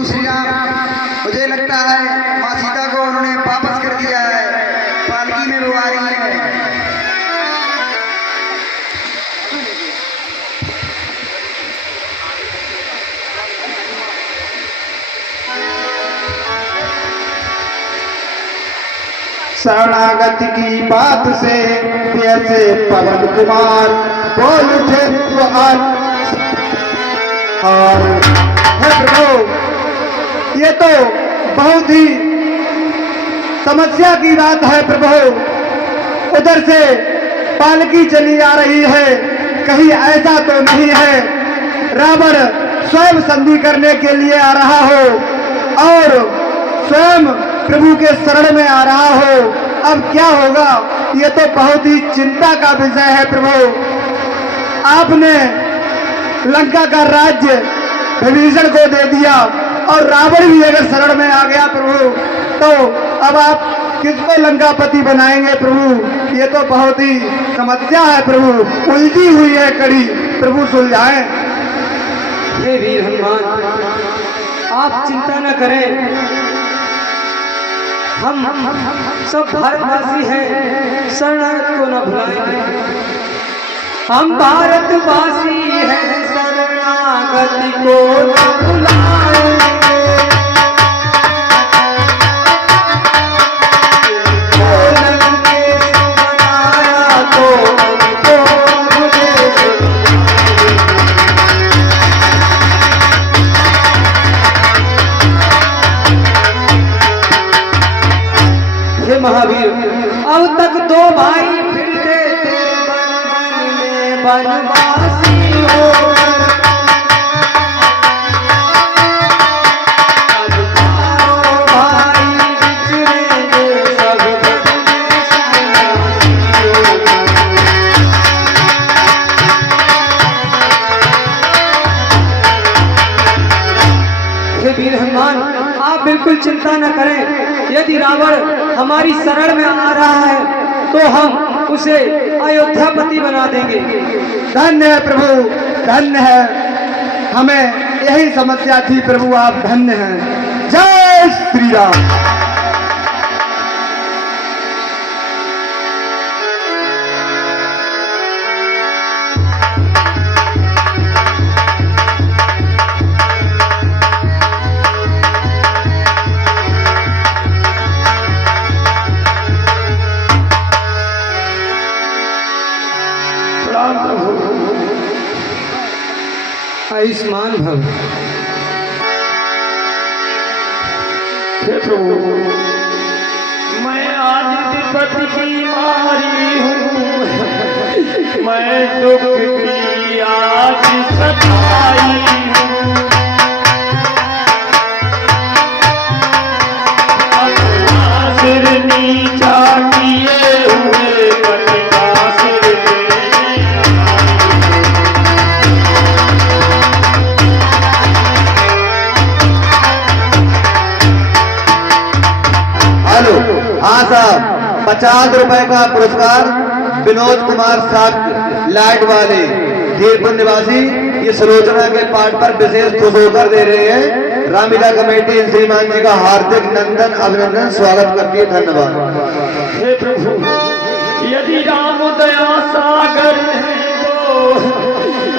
प्रभु श्री राम मुझे लगता है माँ सीता को उन्होंने वापस कर दिया है, पालकी में वो आ रही है। शरणागति की बात से जैसे पवन कुमार बोल उठे तो और हे प्रभु, ये तो बहुत ही समस्या की बात है प्रभु। उधर से पालकी चली आ रही है, कहीं ऐसा तो नहीं है रावण स्वयं संधि करने के लिए आ रहा हो और स्वयं प्रभु के शरण में आ रहा हो। अब क्या होगा, ये तो बहुत ही चिंता का विषय है प्रभु। आपने लंका का राज्य विभीषण को दे दिया और रावण भी अगर शरण में आ गया प्रभु, तो अब आप किसको लंकापति बनाएंगे प्रभु? ये तो बहुत ही समस्या है प्रभु, उलझी हुई है कड़ी, प्रभु सुलझाएं। हे वीर हनुमान, आप चिंता न करें, हम सब भारतवासी हैं, शरणागत को न भुलाएंगे। हम भारतवासी हैं, शरणागति को न भुलाएंगे। महावीर, अब तक दो भाई फिरते थे वन में वनवासी हो, अब चारों भाई बिछड़ेंगे सब वन में सन्यासी हो। हे वीर हनुमान, आप बिल्कुल चिंता न करें। यदि रावण हमारी शरण में आ रहा है तो हम उसे अयोध्यापति बना देंगे। धन्य है प्रभु, धन्य है, हमें यही समस्या थी प्रभु, आप धन्य हैं। जय श्री राम। आयुष्मान भव। हे प्रभु, मैं आज विपत्ति की मारी हूँ, मैं दुख की आज सताई हूँ। अपना सिर नीचा किए हुए पतिता सिर हाँ साहब, 50 रुपए का पुरस्कार विनोद कुमार साहब लाइट वाले धीरपुर निवासी, ये सुलोचना के पाठ पर विशेष खुश होकर दे रहे हैं। रामलीला कमेटी श्रीमान जी का हार्दिक नंदन अभिनंदन स्वागत करती है, धन्यवाद। हे प्रभु, यदि राम दया सागर है तो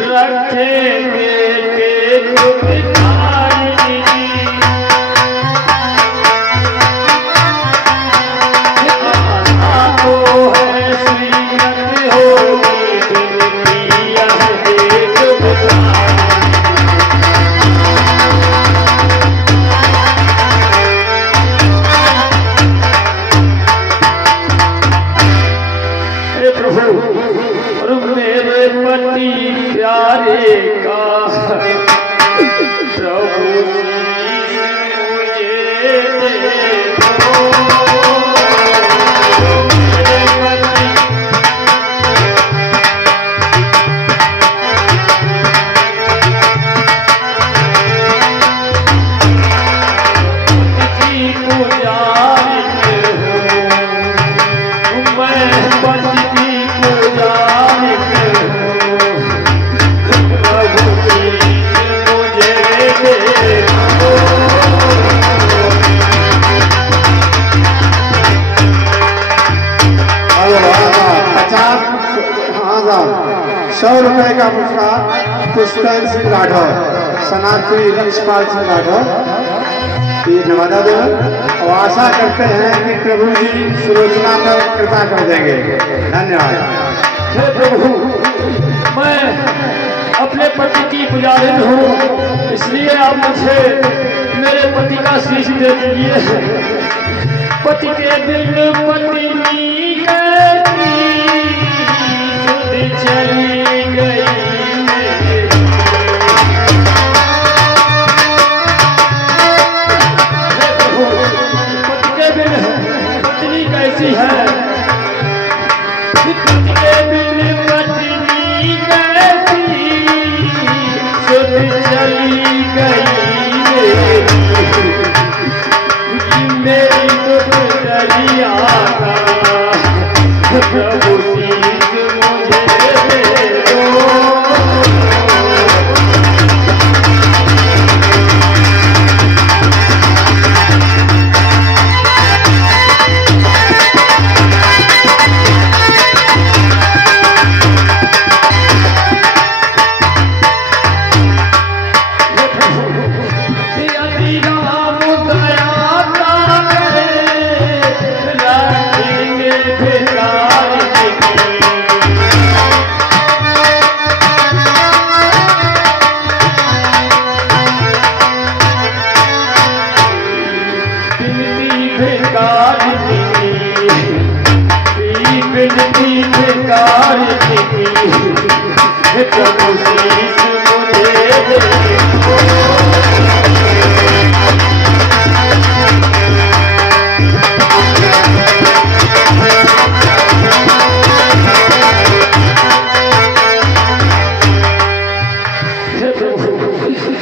रखेंगे मेरे पति प्यारे का हम उसका पुष्पेंद्र सिंह राठौर, सनातनी यशपाल सिंह राठौर की नवादा दें और आशा करते हैं कि प्रभु जी सुलोचना पर कृपा कर देंगे। धन्यवाद। हे प्रभु, मैं अपने पति की पुजारिन हूँ, इसलिए आप मुझे मेरे पति का शीश दे दीजिए। पति के बिन पत्नी कैसी सुध चली गई मेरे। हे प्रभु, पति के बिन पत्नी कैसी है? पति के बिन पत्नी कैसी सुध चली गई मेरी दुख दरिया का प्रभु शीश मुझे दे दो।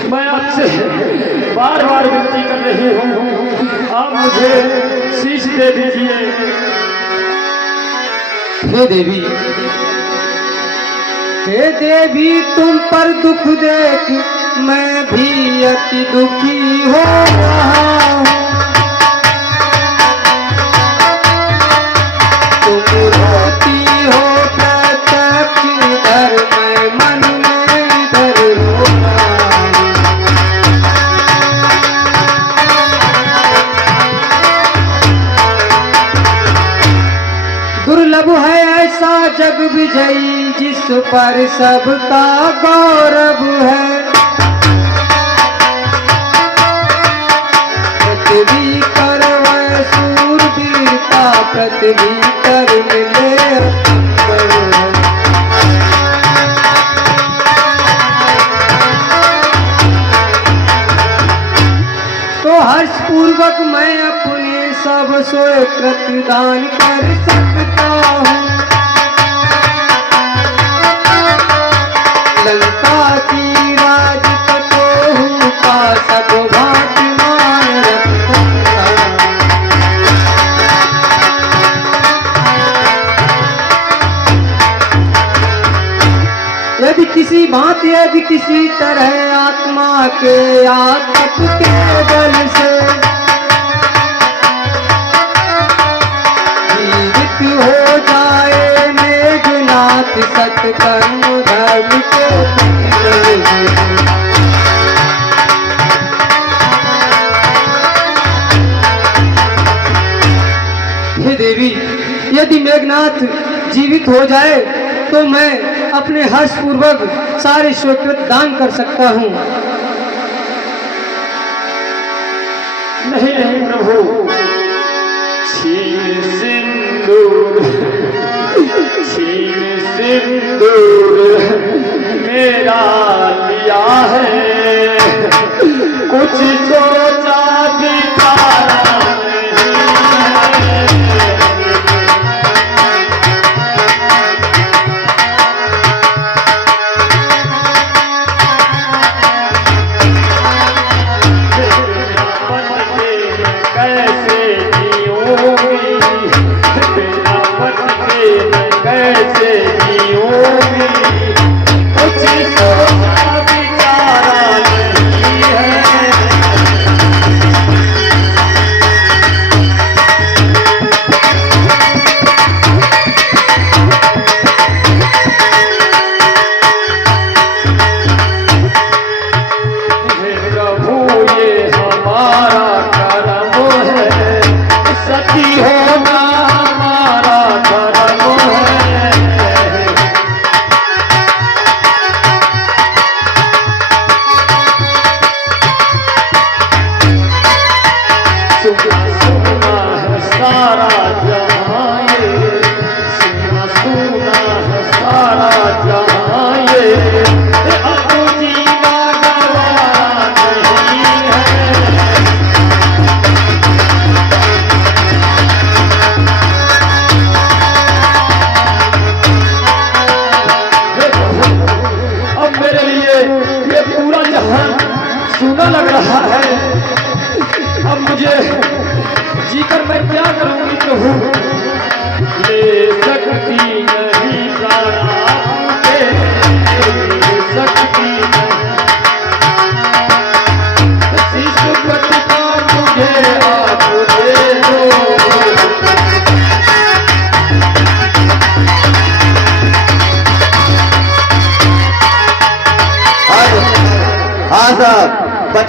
मैं आपसे बार बार विनती कर रही हूँ, आप मुझे शीश दे दीजिए। हे देवी, हे देवी, तुम पर दुख देख मैं भी अति दुखी हो रहा हूँ। तुम रोती हो प्रत्यक्ष इधर, मैं मन में इधर रो रहा हूँ। दुर्लभ है ऐसा जग विजयी जिस पर सबका गौरव है। पृथ्वी कर वह शूरवीरता, पृथ्वी कर मिले अंबर है। तो हर्ष पूर्वक मैं अपने सब सोए कृतदान कर सकता हूँ। लंका की राज कटोहू का सब भांति मान रखता। यदि किसी भांति यदि किसी तरह आत्मा के आत्मक के बल से जीवित हो जाए मेघनाथ सत्कर्म धर्म के प्रतिबल से। हे देवी, यदि मेघनाथ जीवित हो जाए तो मैं अपने हर्ष पूर्वक सारे स्वीकृत दान कर सकता हूँ। नहीं नहीं प्रभु, छीन सिंदूर मेरा लिया है, कुछ सोचा विचारा नहीं है। कैसे जीऊंगी बिना पति के, कैसे जीऊंगी, कुछ सोचा विचारा नहीं है।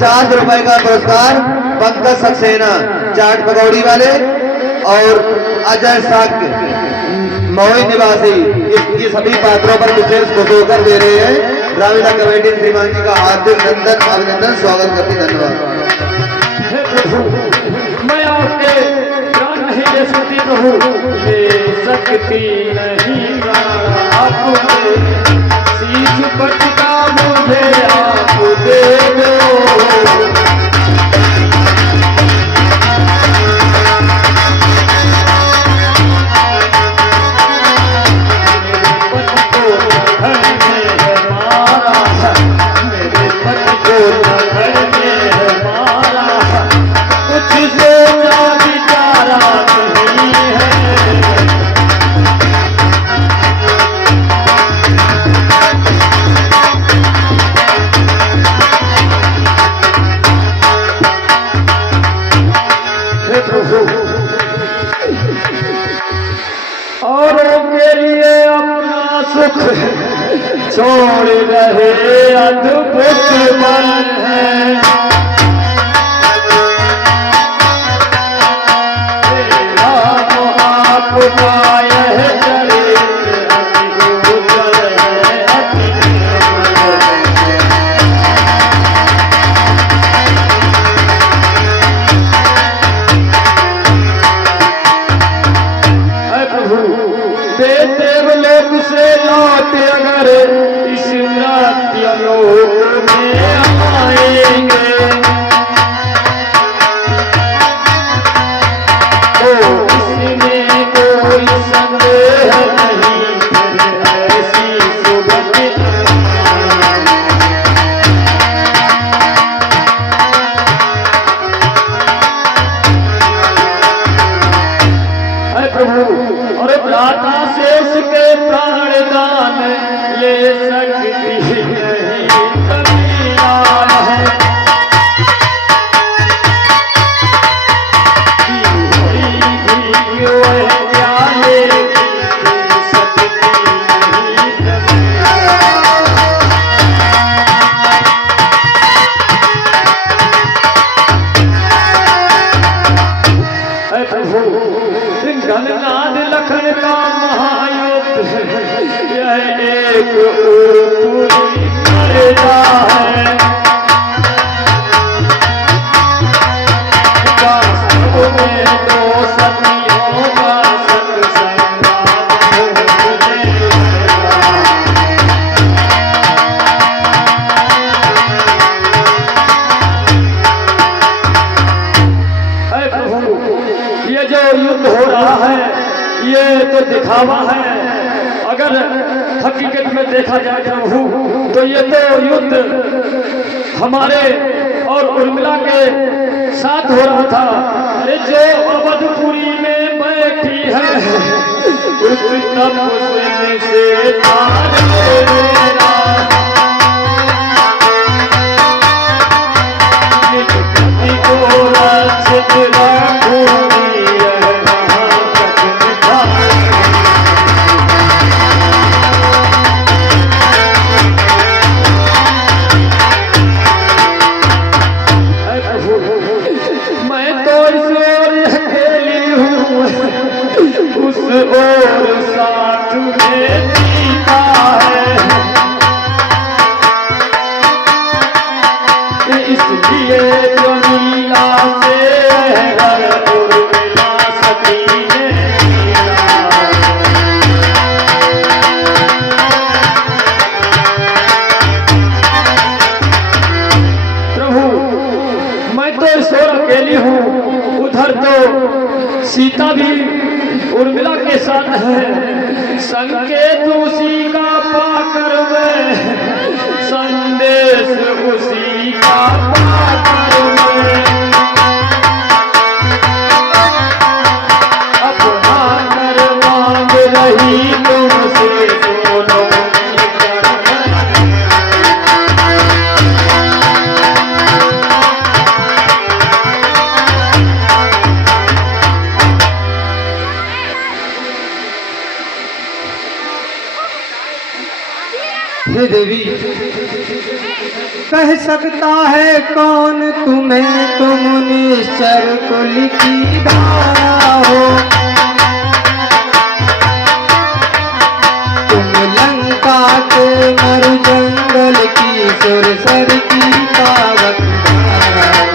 ₹50 का पुरस्कार पंकज सक्सेना चाट पकौड़ी वाले और अजय साक्य महुई निवासी ये सभी पात्रों पर विशेष खुश होकर दे रहे हैं। राविदा कमेटी श्रीमान जी का हार्दिक अभिनंदन स्वागत करती धन्यवाद। हे प्रभु मैं आपके प्राण नहीं ले सकती प्रभु, ले सकती नहीं प्राण आपके, शीश पटका मुझे आप दे दो। औरों के लिए अपना सुख छोड़ रहे अद्भुत बल है, तेरा आपका यह चरित्र अद्भुत है, देवलोक से लौट अगर इस नाट्य लोक में आएंगे तो इसमें कोई संदेह नहीं, फिर ऐसी सुगंध प्रभु और प्राता शेष के प्राण दान ले सकती नहीं कबीरा है, प्याले सकती नहीं कबीरा। घननाद लखन का महायुद्ध यह एक पूरी करता है, वास्तव में तो सदियों का सत्संग ये जो युद्ध हो रहा है ये तो दिखावा है, अगर हकीकत में देखा जाए प्रभु तो ये तो युद्ध हमारे और उर्मिला के साथ हो रहा था। अरे जो अवधपुरी में बैठी है उस तपस्वी से तार मेरा को रक्षित रखूंगी और साथ में जीता है, इसलिए दुनिया से हर उर्मिला सती ने प्रभु मैं तो ईश्वर अकेली हूँ, उधर तो सीता भी उर्मिला के साथ है, संकेत उसी का पाकर मैं, संदेश उसी का पाकर मैं, अपना कर मांग रही तुमसे दोनों हे देवी कह सकता है कौन तुम्हें, तुम निश्चर कुल की धारा हो। तुम लंका के मरु जंगल की सुरसर की पावक धारा हो।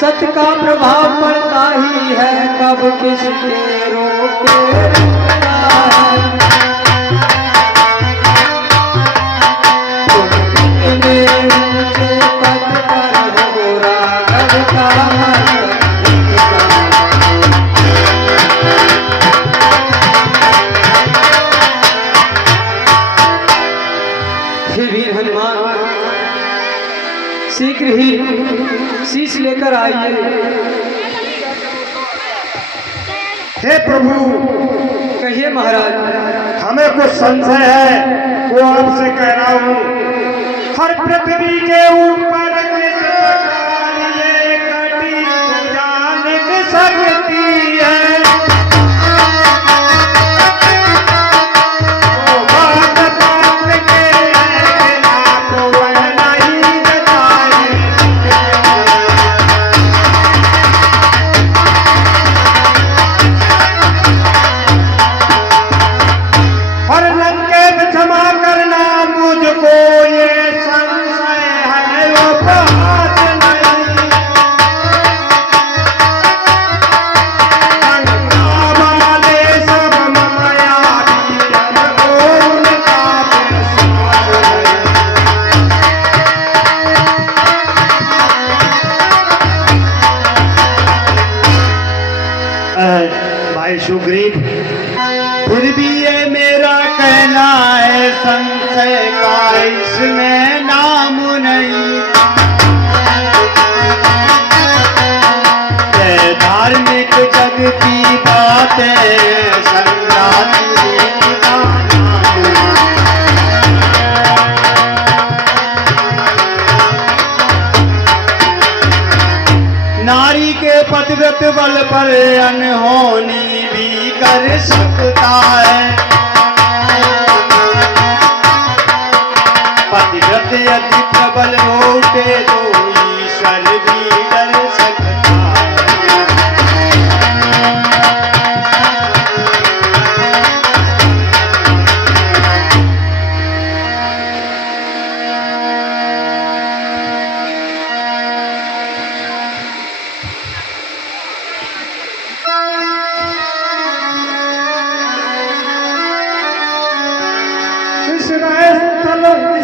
सत्य का प्रभाव पड़ता ही है, कब किसके रोके रुकता है। तुमने ऊंचे पद पर हो राघव का हे वीर हनुमान, शीघ्र ही शीश लेकर आइए। हे प्रभु, कहिए महाराज। हमें कुछ संशय है, वो आपसे कह रहा हूँ। हर पृथ्वी के ऊपर किस प्रकार ये कटी जान सकती है। वो बात बात के आपको वह नहीं बताई। और लंकेत क्षमा करना, मुझको ये संशय है, वो बात नहीं। लंका वाले सब मायावी, हमको उनका विश्वास नहीं। भाई सुग्रीव, फिर भी ये मेरा कहना है, संशय का इसमें नाम नहीं। ये धार्मिक जग की बातें, संक्रांति का नाम नहीं। नारी के पतिव्रत बल पर अनहोनी भी कर सकता है। पतिव्रत यदि प्रबल हो उठे तो ईश्वर भी डर सकता है।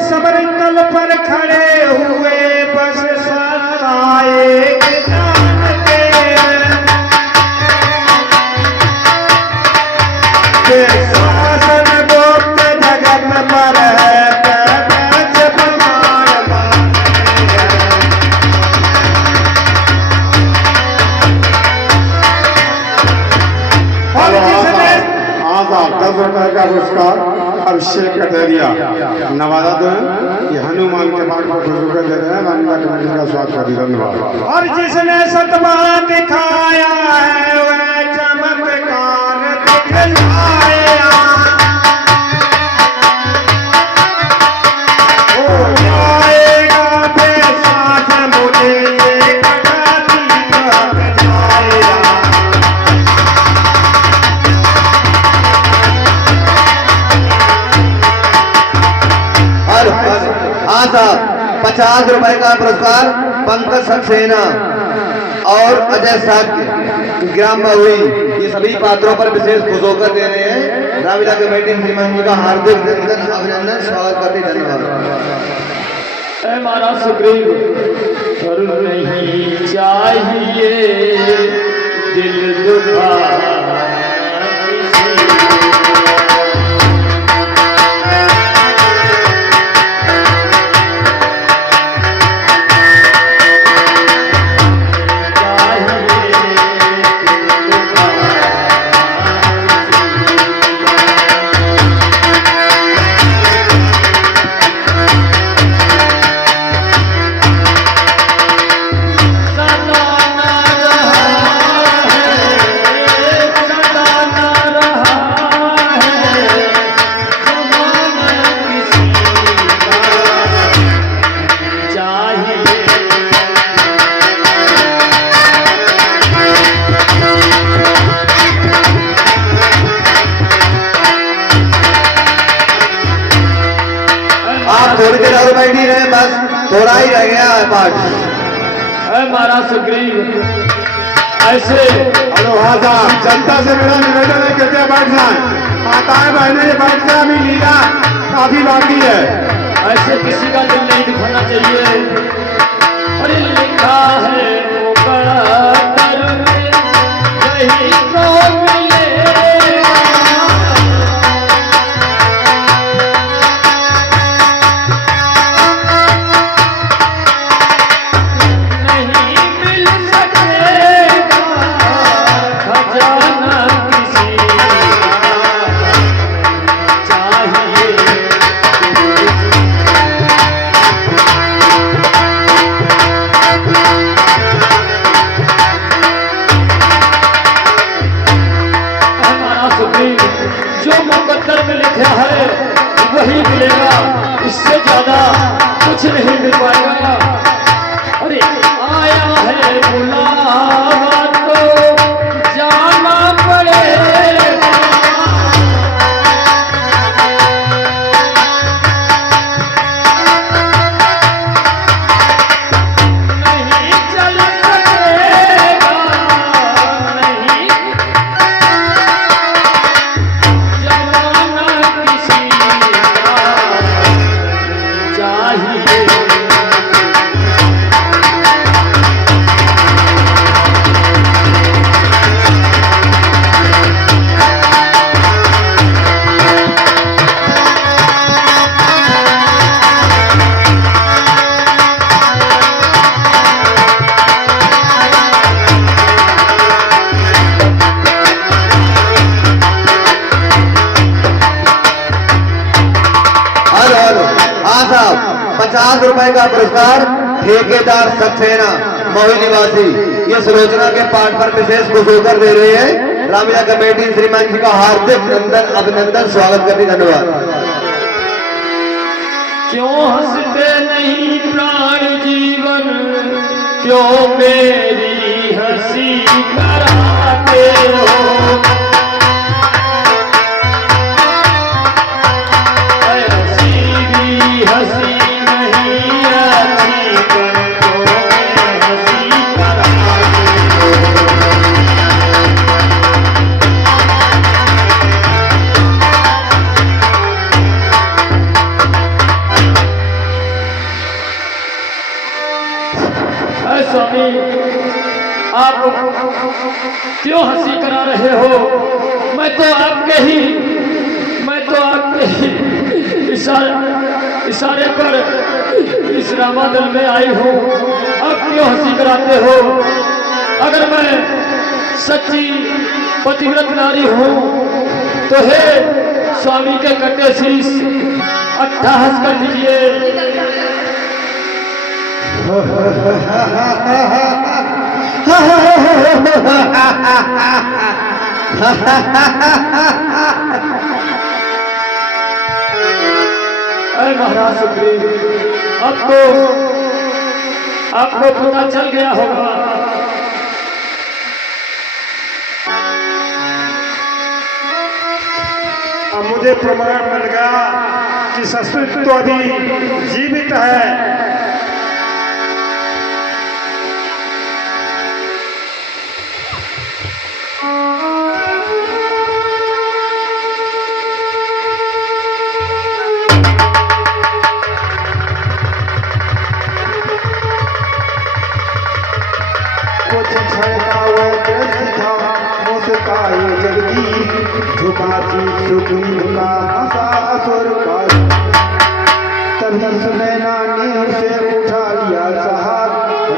समर तल पर खड़े हुए बस सताए जानते के शासन गुप्त जगत पर है, प्रपंच प्रमाण मानते हैं। और जिसने आज आप 10 रुपए का पुरस्कार अभिषेक कटेरिया नवादा दो है। ये हनुमान के बाग में 10 रुपए दे रहे हैं। रामलीला कमेटी का स्वागत करिए, धन्यवाद। और जिसने सतमा दिखाया है, वह चमत्कार दिखलाया। हो जाएगा बेसाथ मुझे ये कटाती तक जाएगा। आज 50 रुपए का पुरस्कार पंकज सक्सेना और अजय साक्य ग्राम बहुई, ये सभी पात्रों पर विशेष खुश होकर दे रहे हैं। रामलीला कमेटी श्रीमान जी का हार्दिक अभिनंदन, स्वागत करते, धन्यवाद। ऐ महाराज सुग्रीव, और नहीं चाहिए दिल दुखा किसी सदा बैठी रहे, बस थोड़ा ही रह गया है पाठ। महाराज सुग्रीव ऐसे हेलो हाँ साहब, जनता से मेरा निवेदन है कृपया बैठ जाए। माताएं बहनें ये बैठ जाए, अभी लीला काफी बाकी है। ऐसे किसी का दिल नहीं दुखाना चाहिए। और ये लिखा है वो कदर में वही को मिलेगा। नहीं मिल सकेगा खजाना किसी का चाहिए। जो मुकद्दर में लिखा है वही मिलेगा, इससे ज्यादा कुछ नहीं मिल पाएगा। अरे आया है बुलावा तो जाना पड़ेगा। नहीं चल सकेगा, नहीं जमाना किसी का चाहिए। हेलो हेलो, हाँ साहब, 50 रुपए का पुरस्कार ठेकेदार सक्सेना मोही निवासी ये सुलोचना के पाठ पर विशेष खुश होकर दे रहे हैं। रामलीला कमेटी श्रीमान जी का हार्दिक अभिनंदन स्वागत करती, धन्यवाद। क्यों हंसते नहीं प्राण जीवन, क्यों मेरी हंसी कराते हो। हंसी भी हंसी नहीं अच्छी, क्यों मैं हंसी कराते हो। स्वामी आप क्यों हंसी करा रहे हो? मैं तो आपके ही इशारे पर इस रामादल में आई हूँ। आप क्यों हंसी कराते हो? अगर मैं सच्ची पतिव्रत नारी हूँ तो हे स्वामी के कटे शीश अट्ठाहस कर दीजिए। अरे महाराज सुग्रीव, अब तो आपको पता चल गया होगा। अब मुझे प्रमाण मिल गया कि संस्कृत तो अभी जीवित है। नैना ने उसे उठा लिया साहब,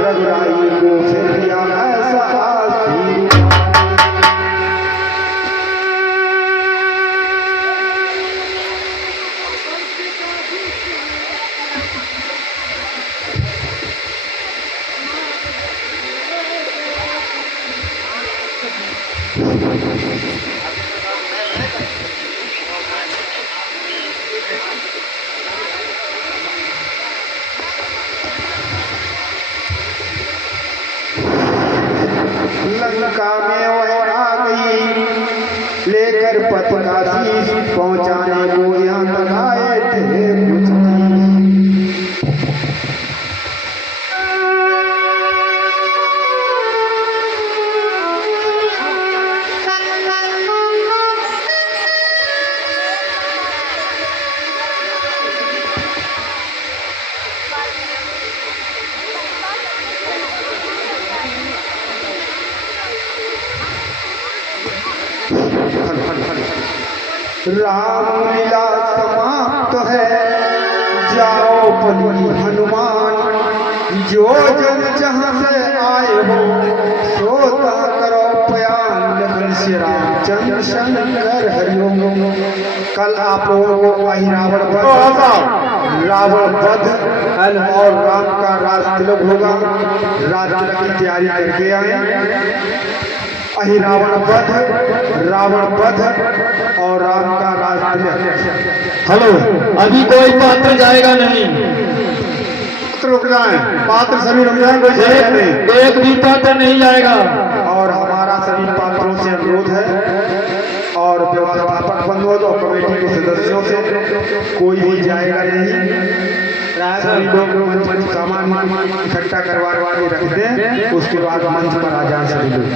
रघुराई को फिर दिया ऐसा आशीर्वाद। लंका में वह आ गई लेकर पथ का शीश, पहुंचाने को यहाँ तक आए थे कुछ रामलीला समाप्त है, जाओ बलि हनुमान। जो जन जहाँ से आए हो सोता करो प्यान, लखन से रामचंद्र शंकर हरिओम। कल आप लोगों को अहिरावण वध, रावण वध और राम का राज तिलक होगा। राज तिलक की तैयारी करके आए। अहिरावण वध, रावण वध और राम का राज तिलक। हेलो, अभी कोई पात्र जाएगा नहीं, रुक जाए, पात्र सभी रुक जाए, कोई जाएगा नहीं। एक भी पात्र नहीं जाएगा। और हमारा सभी पात्रों से अनुरोध है और व्यवस्थापक बंधुओं और कमेटी के सदस्यों से कोई भी जाएगा नहीं। सभी लोग मंच पर सामान इकट्ठा करवा के रख दें, उसके बाद मंच पर आ जाए सभी लोग।